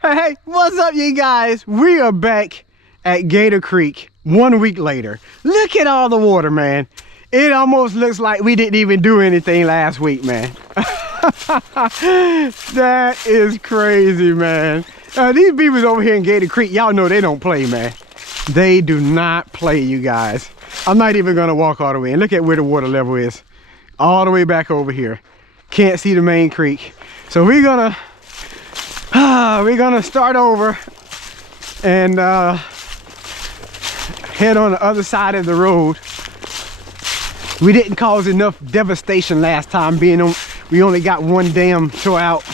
Hey, what's up, you guys? We are back at Gator Creek 1 week later. Look at all the water, man. It almost looks like we didn't even do anything last week, man. That is crazy, man. These beavers over here in Gator Creek, y'all know they don't play, man. They do not play, you guys. I'm not even gonna walk all the way. And look at where the water level is. All the way back over here. Can't see the main creek. So we're gonna start over and head on the other side of the road. We didn't cause enough devastation last time, being on, we only got one dam tore out.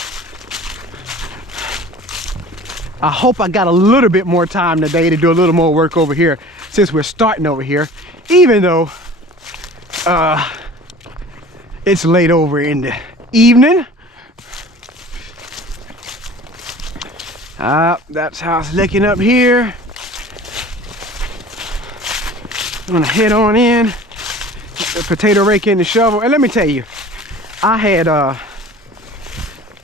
I hope I got a little bit more time today to do a little more work over here since we're starting over here, even though it's late over in the evening. That's how it's looking up here. I'm gonna head on in, get the potato rake in the shovel. And let me tell you, I had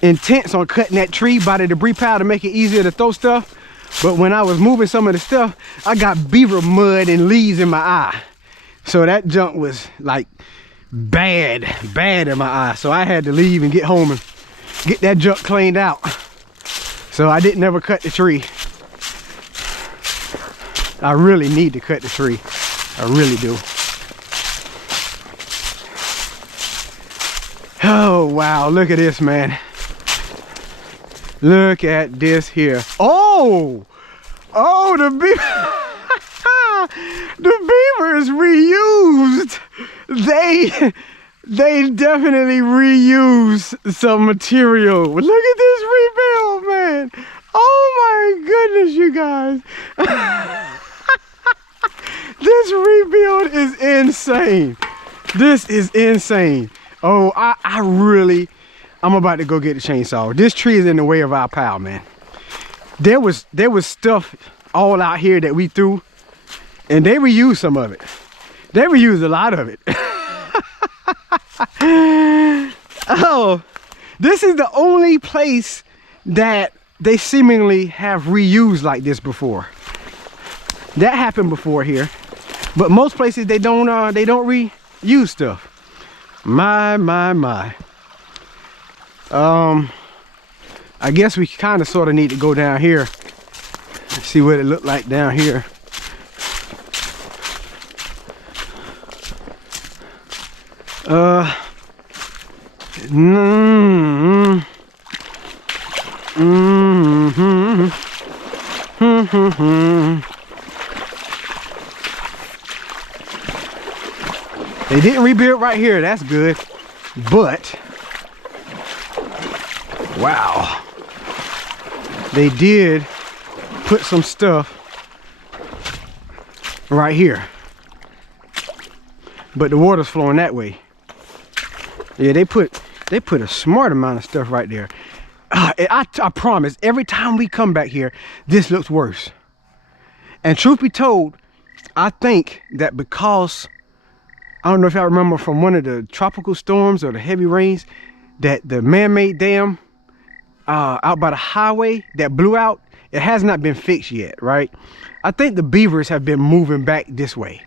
intents on cutting that tree by the debris pile to make it easier to throw stuff. But when I was moving some of the stuff, I got beaver mud and leaves in my eye. So that junk was like bad in my eye. So I had to leave and get home and get that junk cleaned out. So I didn't ever cut the tree. I really need to cut the tree. I really do. Oh, wow. Look at this, man. Look at this here. Oh, the beaver. The beavers reused. They definitely reuse some material. Look at this rebuild, man. Oh my goodness, you guys. This rebuild is insane. This is insane. Oh, I'm about to go get the chainsaw. This tree is in the way of our pile, man. There was stuff all out here that we threw, and they reused some of it. They reused a lot of it. Oh, this is the only place that they seemingly have reused like this before. That happened before here, but most places they don't reuse stuff. My. I guess we kind of sort of need to go down here and see what it looked like down here. They didn't rebuild right here, that's good. But wow, they did put some stuff right here, but the water's flowing that way. Yeah, they put a smart amount of stuff right there. I promise, every time we come back here, this looks worse. And truth be told, I think that because, I don't know if y'all remember from one of the tropical storms or the heavy rains, that the man-made dam out by the highway that blew out, it has not been fixed yet, right? I think the beavers have been moving back this way.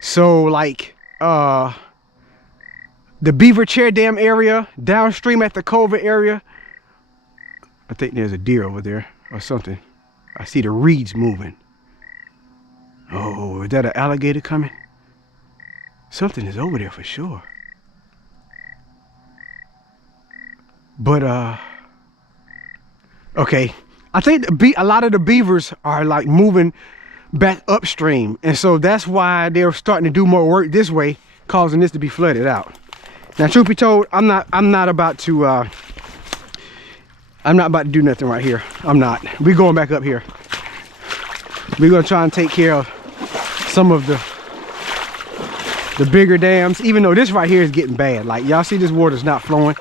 So like the Beaver Chair Dam area, downstream at the culvert area, I think there's a deer over there or something. I see the reeds moving. Oh, is that an alligator coming? Something is over there for sure. But okay, I think a lot of the beavers are like moving back upstream, and so that's why they're starting to do more work this way, causing this to be flooded out. Now, truth be told, I'm not about to do nothing right here. I'm not. We're going back up here. We're gonna try and take care of some of the bigger dams, even though this right here is getting bad. Like, y'all see this water's not flowing.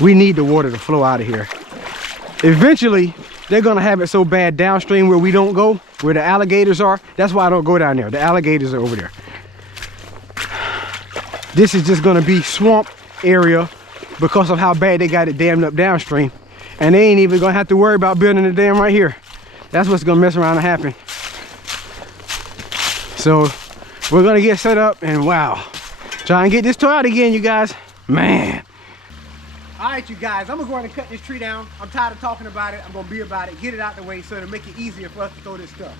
We need the water to flow out of here. Eventually, they're gonna have it so bad downstream where we don't go, where the alligators are. That's why I don't go down there. The alligators are over there. This is just gonna be swamp area because of how bad they got it dammed up downstream. And they ain't even gonna have to worry about building the dam right here. That's what's gonna mess around and happen. So we're gonna get set up and wow, try and get this toy out again, you guys. Man. All right, you guys, I'm gonna go ahead and cut this tree down. I'm tired of talking about it. I'm gonna be about it, get it out the way so it'll make it easier for us to throw this stuff.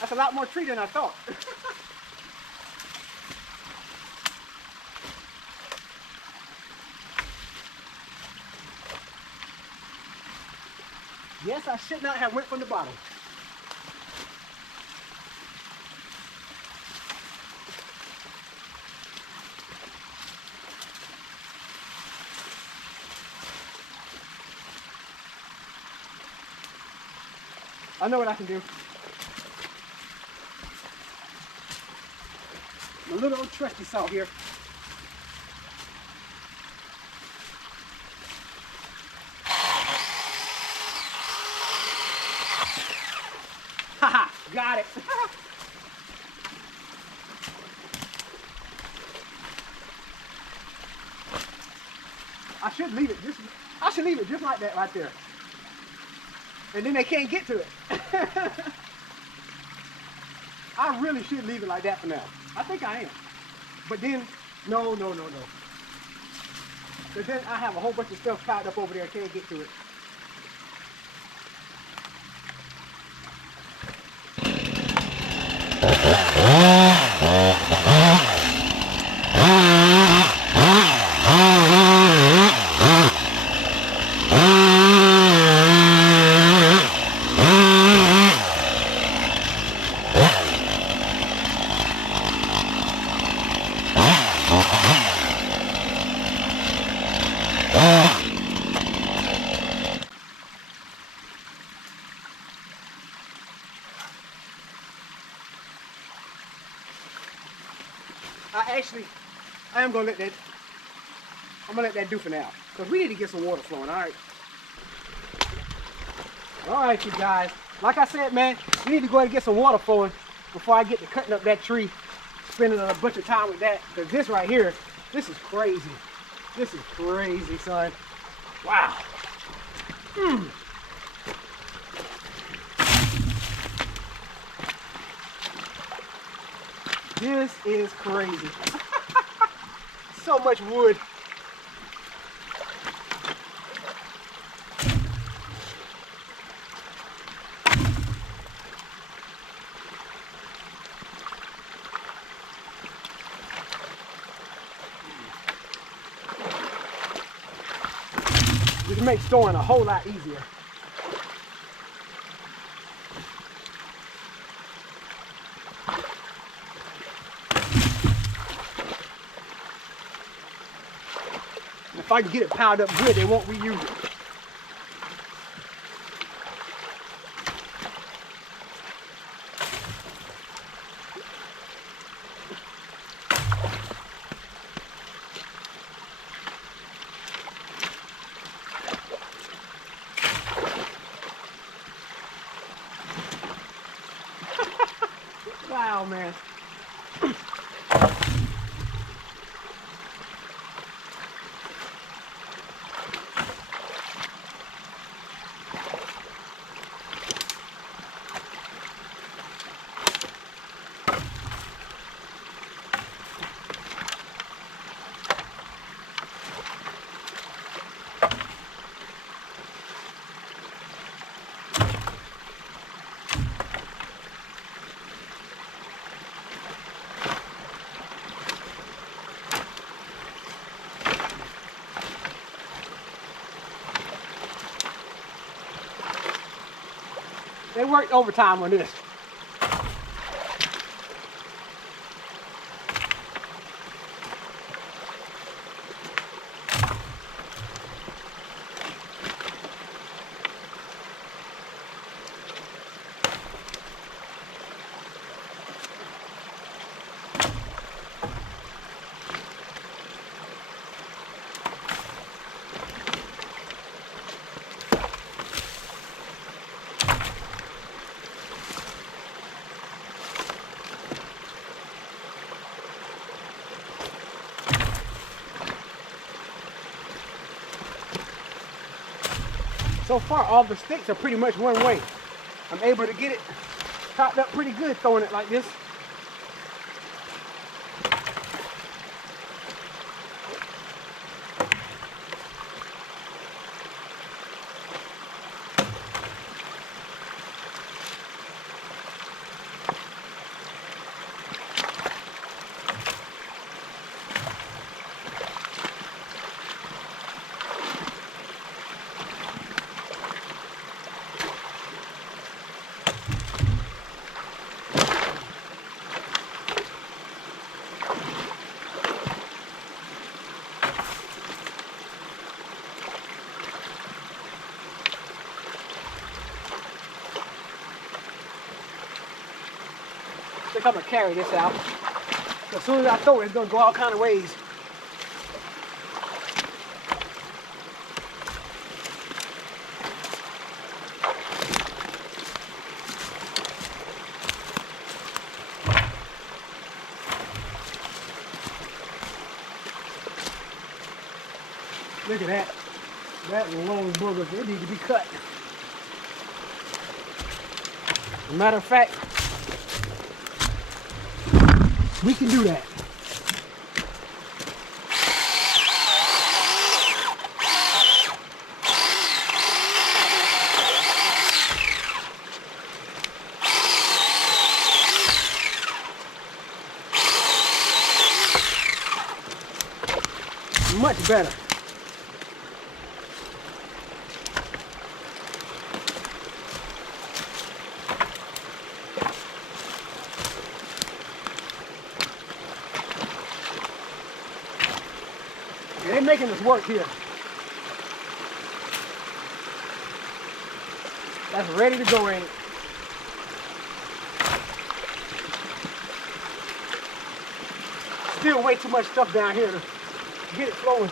That's a lot more tree than I thought. Yes, I should not have went from the bottom. I know what I can do. My little old trusty saw here. Haha, got it. I should leave it just like that right there. And then they can't get to it. I really should leave it like that for now. I think I am. But then, no. Because then I have a whole bunch of stuff piled up over there, I can't get to it. I am gonna let that. I'm gonna let that do for now, because we need to get some water flowing. All right, you guys. Like I said, man, we need to go ahead and get some water flowing before I get to cutting up that tree, spending a bunch of time with that. Because this right here, this is crazy. This is crazy, son. Wow. This is crazy. So much wood. This makes storing a whole lot easier. If I can get it piled up good, they won't reuse it. loud, man. They worked overtime on this. So far, all the sticks are pretty much one way. I'm able to get it chopped up pretty good throwing it like this. I think I'm gonna carry this out. As soon as I throw it, it's gonna go all kind of ways. Look at that. That long booger, they need to be cut. As a matter of fact, we can do that. Much better. They're making this work here. That's ready to go, ain't it? Still way too much stuff down here to get it flowing.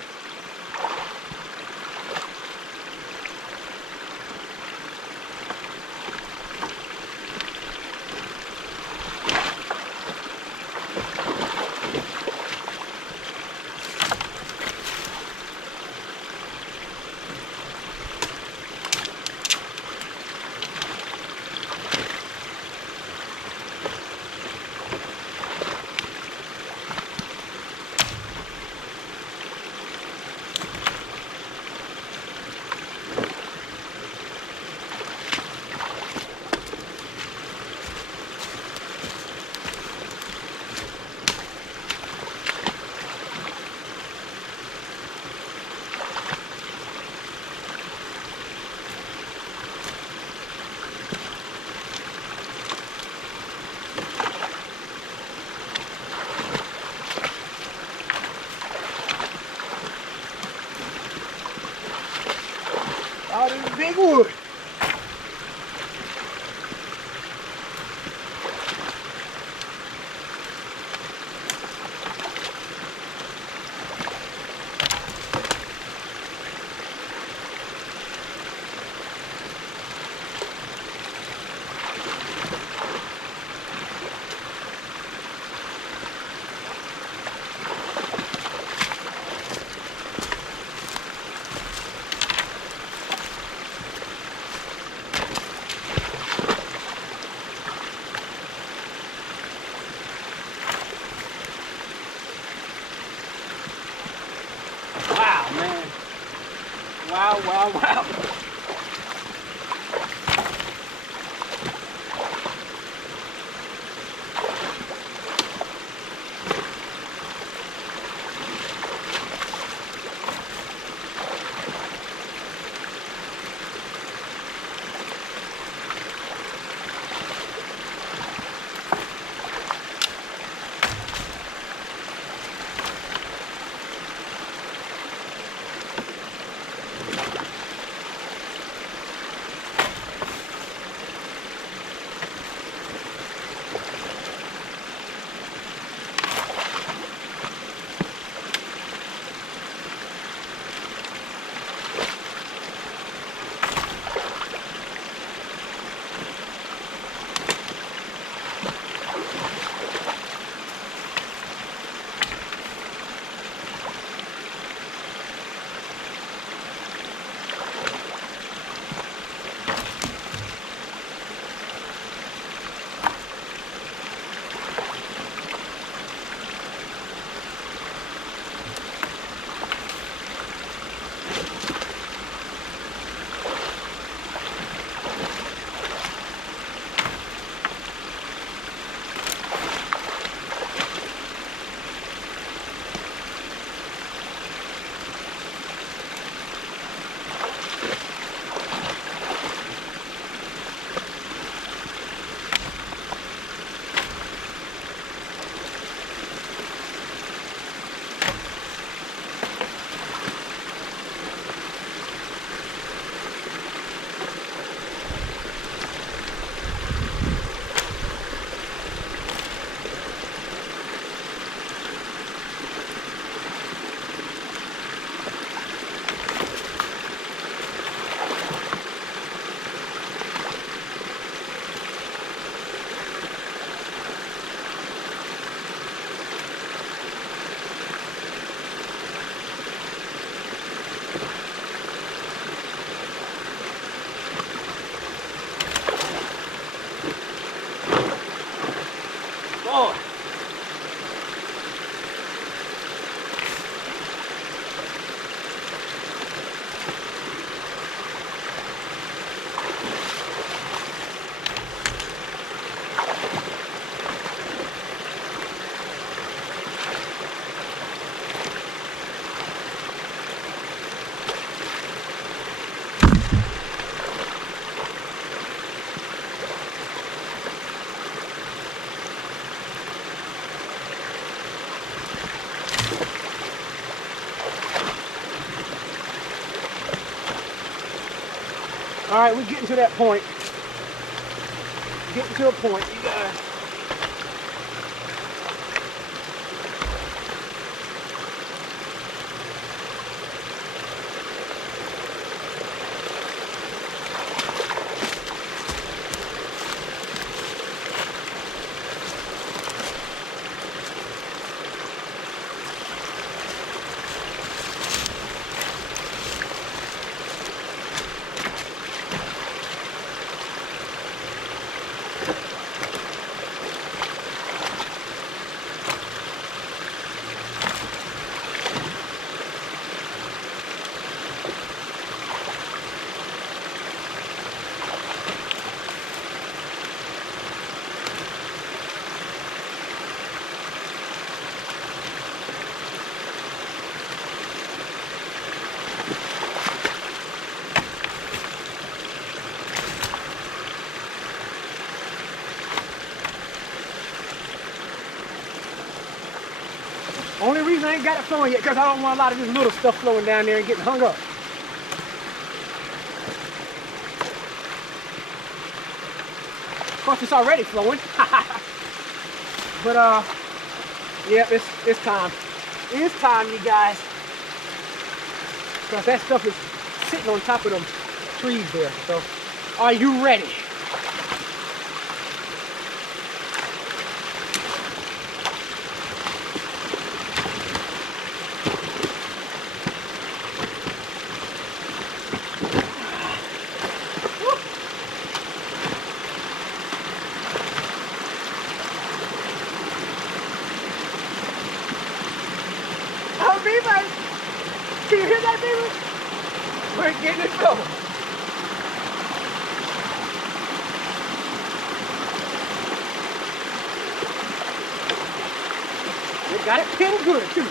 wow, wow, wow. All right, we're getting to that point. Getting to a point. You gotta. Only reason I ain't got it flowing yet because I don't want a lot of this little stuff flowing down there and getting hung up. Of course, it's already flowing. But yeah, it's time. It's time, you guys. Because that stuff is sitting on top of them trees there. So, are you ready? Oh, Beaver! Can you hear that, Beaver? We're getting it going. We got it pinned good too.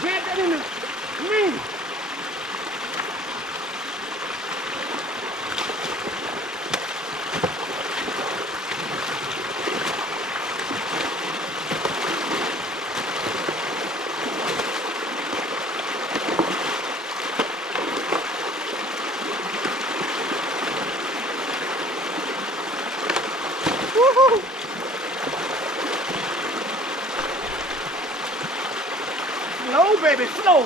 Grab that in the ring. Woohoo! Slow, baby, slow.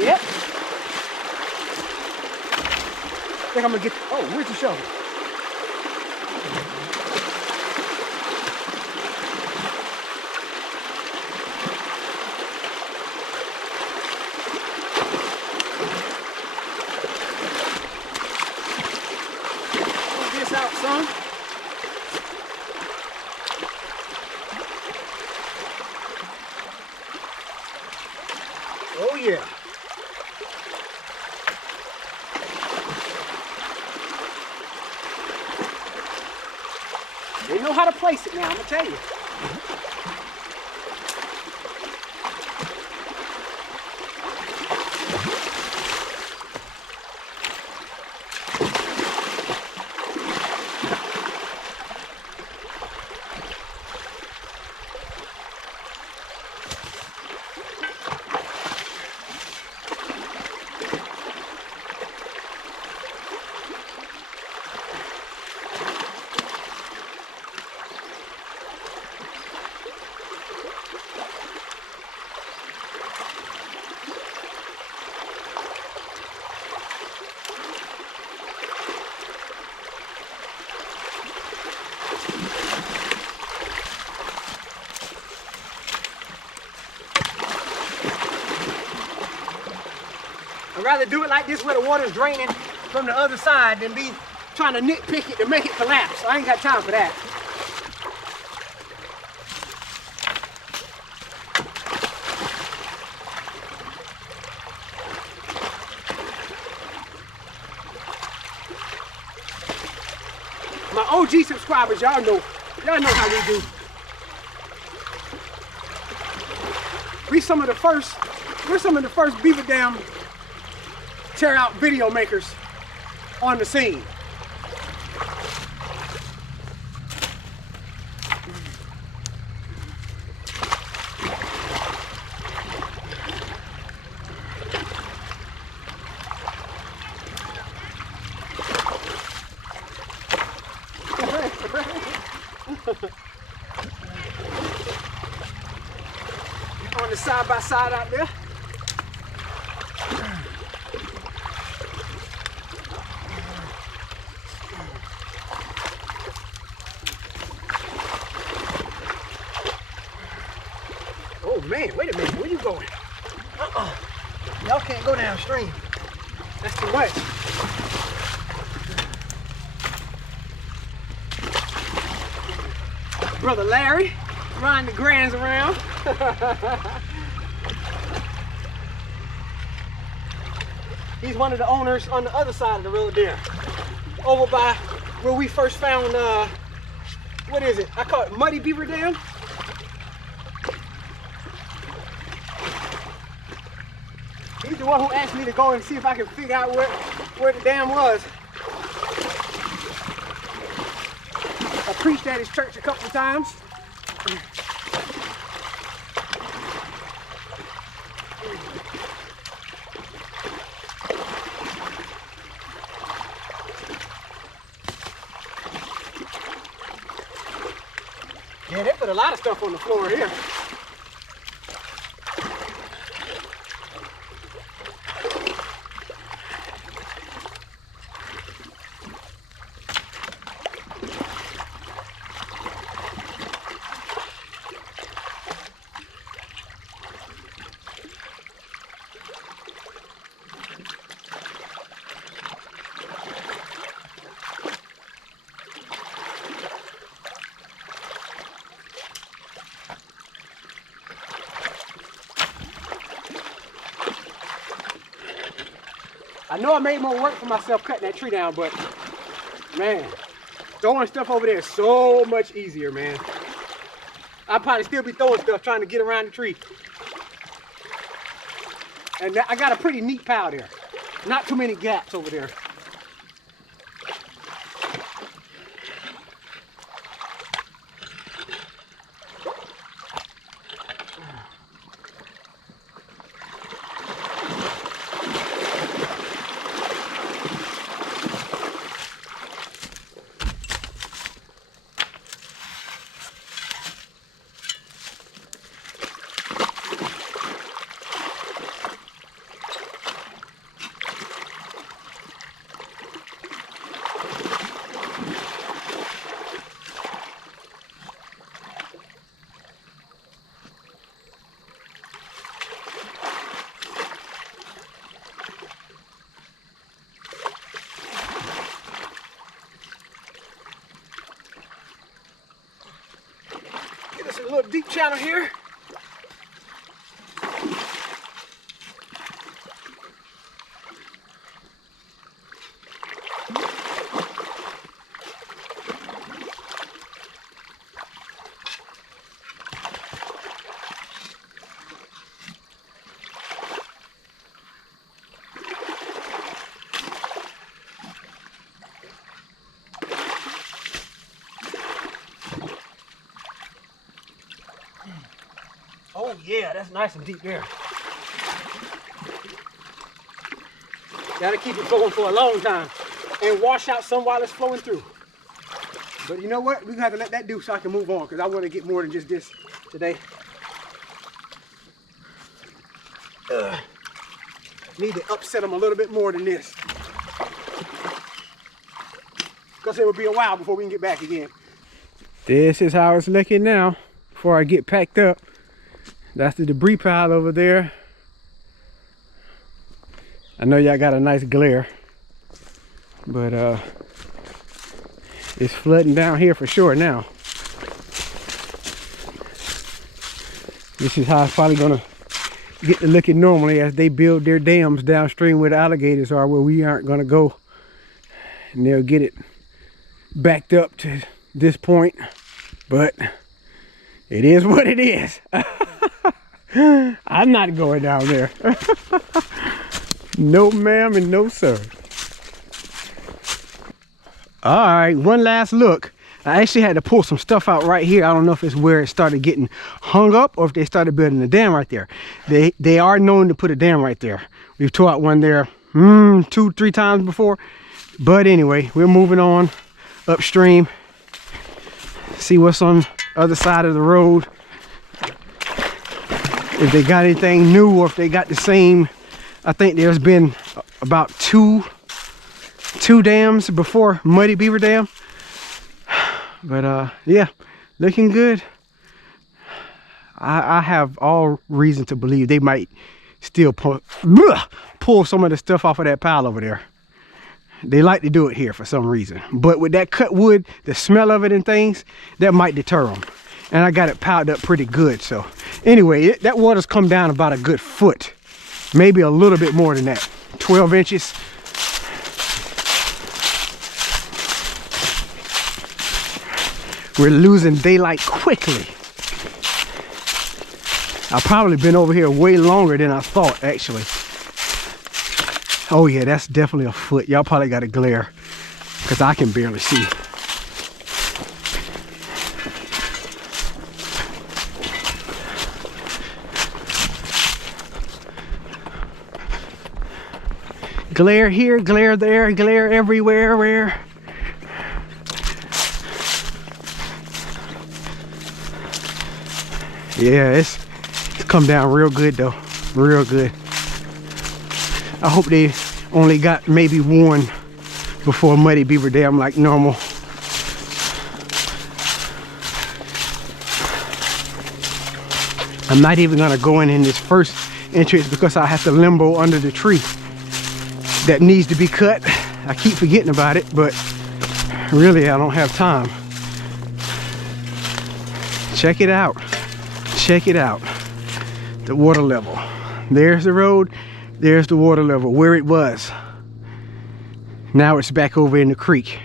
Yep. I think I'm gonna get, oh, where's the shovel? Pull this out, son. Oh yeah. They know how to place it now, I'm gonna tell you. I'd rather do it like this where the water's draining from the other side than be trying to nitpick it to make it collapse. I ain't got time for that. My OG subscribers, y'all know how we do. We're some of the first Beaver Dam tear out video makers on the scene. On the side by side out there. man, wait a minute, where you going? Y'all can't go downstream. That's too much. Brother Larry, riding the grands around. He's one of the owners on the other side of the road there. Over by where we first found, what is it? I call it Muddy Beaver Dam. He's the one who asked me to go and see if I can figure out where the dam was. I preached at his church a couple of times. Yeah, they put a lot of stuff on the floor here. I know I made more work for myself cutting that tree down, but man, throwing stuff over there is so much easier, man. I'd probably still be throwing stuff trying to get around the tree. And I got a pretty neat pile there. Not too many gaps over there. A little deep channel here. Oh yeah, that's nice and deep there. Gotta keep it flowing for a long time and wash out some while it's flowing through. But you know what? We're gonna have to let that do so I can move on, because I want to get more than just this today. Need to upset them a little bit more than this, because it will be a while before we can get back again. This is how it's looking now before I get packed up. That's the debris pile over there. I know y'all got a nice glare, but it's flooding down here for sure now. This is how it's probably gonna get to looking normally as they build their dams downstream where the alligators are, where we aren't gonna go. And they'll get it backed up to this point, but it is what it is. I'm not going down there. No ma'am and no sir. All right, one last look. I actually had to pull some stuff out right here. I don't know if it's where it started getting hung up or if they started building a dam right there. They are known to put a dam right there. We've tore out one there 2-3 times before. But anyway, we're moving on upstream. See what's on the other side of the road. If they got anything new or if they got the same. I think there's been about two dams before Muddy Beaver Dam. But yeah, looking good. I have all reason to believe they might still pull some of the stuff off of that pile over there. They like to do it here for some reason. But with that cut wood, the smell of it and things, that might deter them. And I got it piled up pretty good. So anyway, that water's come down about a good foot. Maybe a little bit more than that. 12 inches. We're losing daylight quickly. I've probably been over here way longer than I thought, actually. Oh yeah, that's definitely a foot. Y'all probably got a glare because I can barely see. Glare here, glare there, glare everywhere. Where? Yeah, it's come down real good though, real good. I hope they only got maybe one before Muddy Beaver Dam like normal. I'm not even gonna go in this first entrance because I have to limbo under the tree that needs to be cut. I keep forgetting about it, but really I don't have time. Check it out. Check it out. The water level. There's the road. There's the water level where it was. Now it's back over in the creek.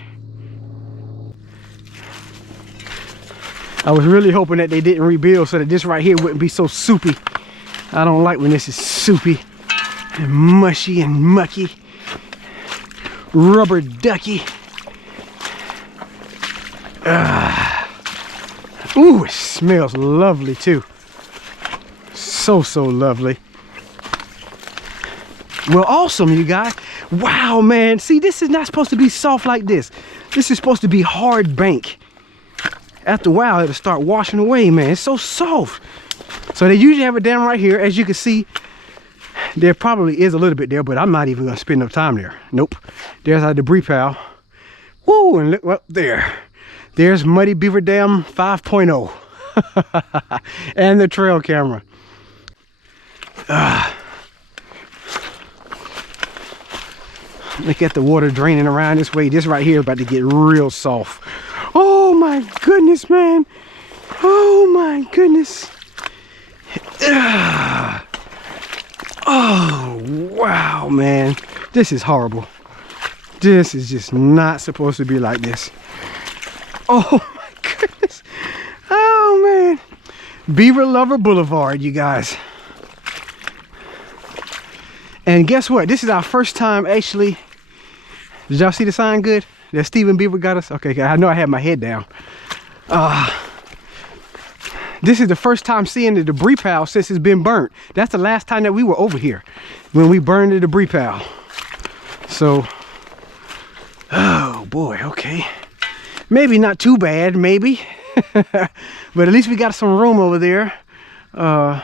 I was really hoping that they didn't rebuild so that this right here wouldn't be so soupy. I don't like when this is soupy and mushy and mucky. Rubber ducky. Ooh, it smells lovely too. So lovely. Well, awesome, you guys. Wow, man. See, this is not supposed to be soft like this. This is supposed to be hard bank. After a while, it'll start washing away, man. It's so soft. So they usually have a dam right here. As you can see, there probably is a little bit there, but I'm not even going to spend no time there. Nope. There's our debris pile. Woo, and look up there. There's Muddy Beaver Dam 5.0. And the trail camera. Look at the water draining around this way. This right here is about to get real soft. Oh my goodness, man. Oh my goodness. Oh, wow, man. This is horrible. This is just not supposed to be like this. Oh my goodness. Oh man. Beaver Lover Boulevard, you guys. And guess what? This is our first time actually. Did y'all see the sign good? That Stephen Beaver got us? Okay, I know I had my head down. This is the first time seeing the debris pile since it's been burnt. That's the last time that we were over here, when we burned the debris pile. So, oh boy, okay. Maybe not too bad, maybe. But at least we got some room over there. I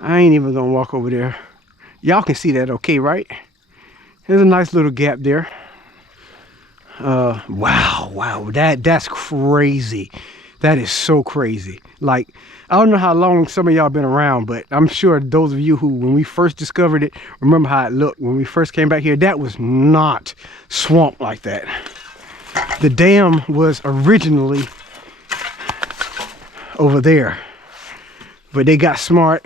ain't even gonna walk over there. Y'all can see that okay, right? There's a nice little gap there. Wow, that's crazy. That is so crazy. Like, I don't know how long some of y'all been around, but I'm sure those of you who, when we first discovered it, remember how it looked when we first came back here. That was not swamp like that. The dam was originally over there, but they got smart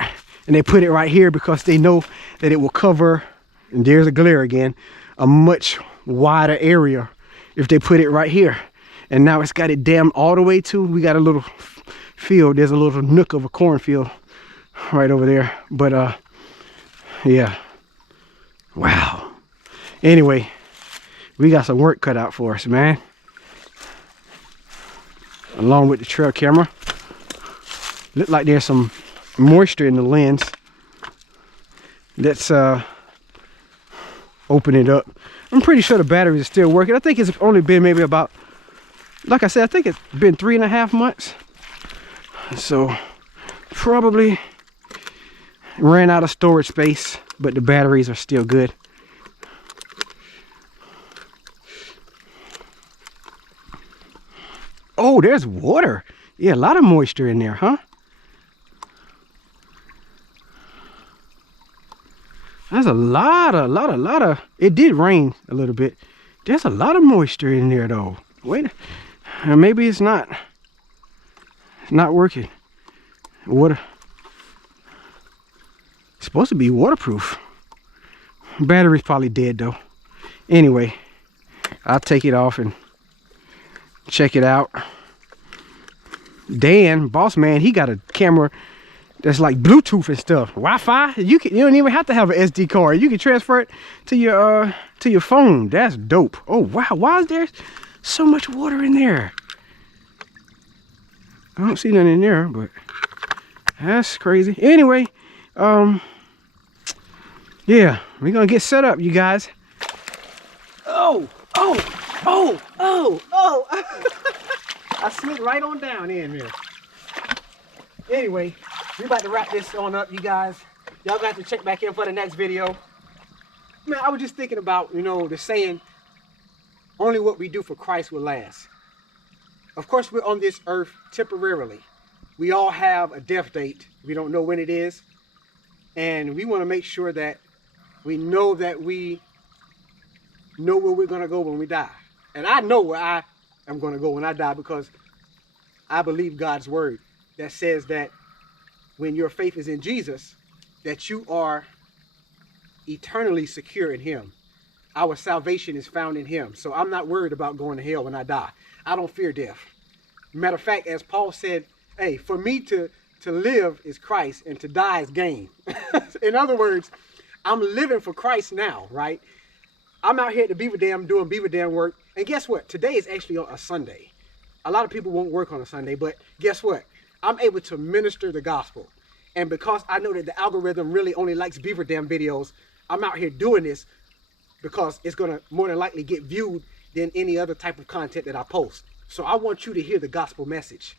and they put it right here because they know that it will cover, and there's a glare again, a much wider area if they put it right here. And now it's got it dammed all the way to, we got a little field, there's a little nook of a cornfield right over there. But yeah, wow. Anyway, we got some work cut out for us, man. Along with the trail camera. Look like there's some moisture in the lens. Let's open it up. I'm pretty sure the batteries are still working. I think it's only been maybe about, like I said, I think it's been 3.5 months. So probably ran out of storage space, but the batteries are still good. Oh, there's water. Yeah, a lot of moisture in there, huh? There's a lot of, it did rain a little bit. There's a lot of moisture in there though. Wait, maybe it's not working. Water, it's supposed to be waterproof. Battery's probably dead though. Anyway, I'll take it off and check it out. Dan, boss man, he got a camera that's like Bluetooth and stuff, Wi-Fi. You don't even have to have an SD card. You can transfer it to your phone. That's dope. Oh wow, why is there so much water in there? I don't see nothing in there, but that's crazy. Anyway, yeah, we're gonna get set up, you guys. Oh. I slid right on down in here. Anyway, we about to wrap this on up, you guys. Y'all gonna have to check back in for the next video. Man, I was just thinking about, you know, the saying, only what we do for Christ will last. Of course, we're on this earth temporarily. We all have a death date. We don't know when it is. And we want to make sure that we know that we know where we're going to go when we die. And I know where I am going to go when I die, because I believe God's word that says that when your faith is in Jesus, that you are eternally secure in him. Our salvation is found in him. So I'm not worried about going to hell when I die. I don't fear death. Matter of fact, as Paul said, hey, for me to live is Christ and to die is gain. In other words, I'm living for Christ now, right? I'm out here at the Beaver Dam doing Beaver Dam work. And guess what? Today is actually a Sunday. A lot of people won't work on a Sunday, but guess what? I'm able to minister the gospel. And because I know that the algorithm really only likes Beaver Dam videos, I'm out here doing this because it's going to more than likely get viewed than any other type of content that I post. So I want you to hear the gospel message.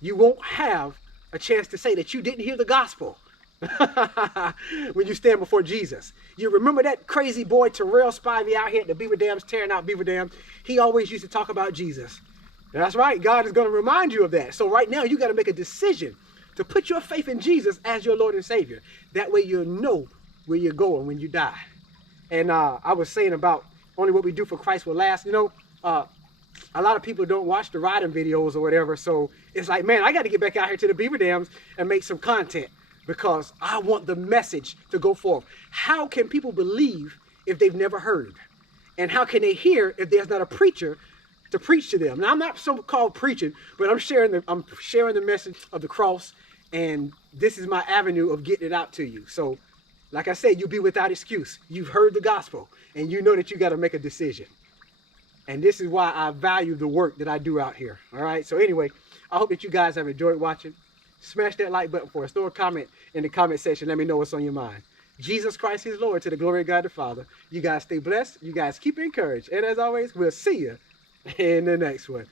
You won't have a chance to say that you didn't hear the gospel when you stand before Jesus. You remember that crazy boy Terrellspivey out here at the Beaver Dams tearing out Beaver Dams? He always used to talk about Jesus. That's right. God is going to remind you of that. So right now you got to make a decision to put your faith in Jesus as your Lord and Savior. That way you'll know where you're going when you die. And I was saying about only what we do for Christ will last. You know, a lot of people don't watch the riding videos or whatever. So it's like, man, I got to get back out here to the Beaver Dams and make some content because I want the message to go forth. How can people believe if they've never heard? And how can they hear if there's not a preacher to preach to them? Now, I'm not so-called preaching, but I'm sharing the message of the cross, and this is my avenue of getting it out to you. So, like I said, you'll be without excuse. You've heard the gospel, and you know that you got to make a decision. And this is why I value the work that I do out here. All right. So anyway, I hope that you guys have enjoyed watching. Smash that like button for us. Throw a comment in the comment section. Let me know what's on your mind. Jesus Christ is Lord, to the glory of God the Father. You guys stay blessed. You guys keep encouraged. And as always, we'll see you in the next one.